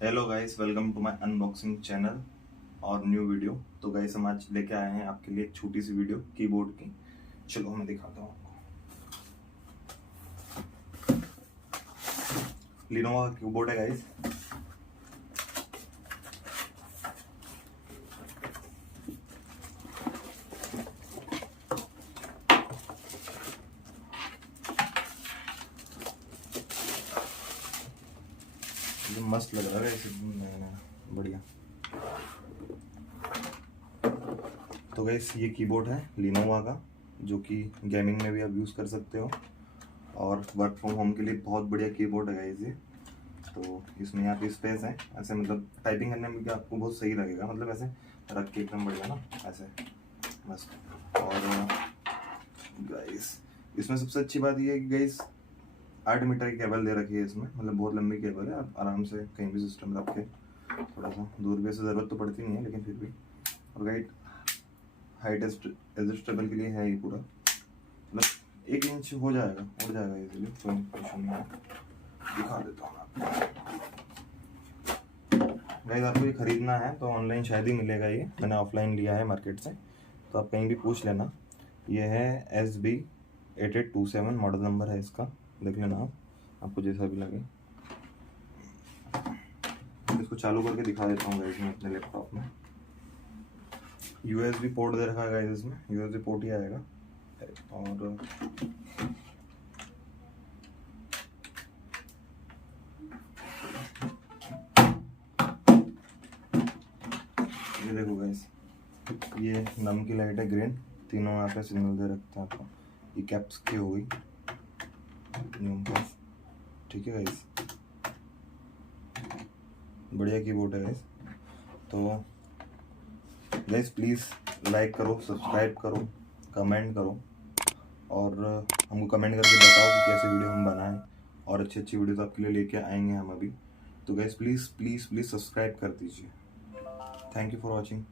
Hello guys, welcome to my unboxing channel और new video. तो guys हम आज लेके आए हैं आपके लिए एक छोटी सी वीडियो कीबोर्ड की। चलो मैं दिखाता हूँ आपको। लिनोवा का कीबोर्ड है गाइस। ये मस्त लग रहा है गाइस, नया बढ़िया। तो गाइस ये कीबोर्ड है लिनोवा का, जो कि गेमिंग में भी आप यूज़ कर सकते हो और वर्क फ्रॉम होम के लिए बहुत बढ़िया कीबोर्ड है गाइस ये। तो इसमें यहाँ पे स्पेस है, ऐसे मतलब टाइपिंग करने में भी आपको बहुत सही लगेगा, मतलब ऐसे रख के एकदम बढ़िया ना, ऐसे मस्त। और गाइस इसमें सबसे अच्छी बात ये है कि गाइस 8 मीटर की केबल दे रखी है इसमें, मतलब बहुत लंबी केबल है। आप आराम से कहीं भी सिस्टम रख के, थोड़ा सा दूर भी ऐसे ज़रूरत तो पड़ती नहीं है लेकिन फिर भी। और गाइड हाइट एडजस्टेबल के लिए है ये पूरा, मतलब 1 इंच हो जाएगा, उड़ जाएगा इजीली, कोई इशू नहीं है। दिखा देता हूँ आपको। गाइस आपको ये ख़रीदना है तो ऑनलाइन शायद ही मिलेगा, ये मैंने ऑफलाइन लिया है मार्केट से, तो आप कहीं भी पूछ लेना। ये है SB8827 मॉडल नंबर है इसका, देख लेना आप, आपको जैसा भी लगे। इसको चालू करके दिखा देता हूँ गाइस मैं अपने लैपटॉप में। USB पोर्ट दे रखा है गाइस, इसमें USB पोर्ट ही आएगा। और ये देखो गाइस, ये नम की लाइट है ग्रीन, तीनों यहाँ पे सिग्नल दे रखते हैं आपको। ये कैप्स की हो गई, ठीक है गाइस, बढ़िया कीबोर्ड है गाइस। तो गाइस प्लीज़ लाइक करो, सब्सक्राइब करो, कमेंट करो और हमको कमेंट करके बताओ कि कैसे वीडियो हम बनाएं, और अच्छी अच्छी वीडियोस आपके लिए लेके आएंगे हम अभी। तो guys please please please subscribe कर दीजिए। Thank you for watching.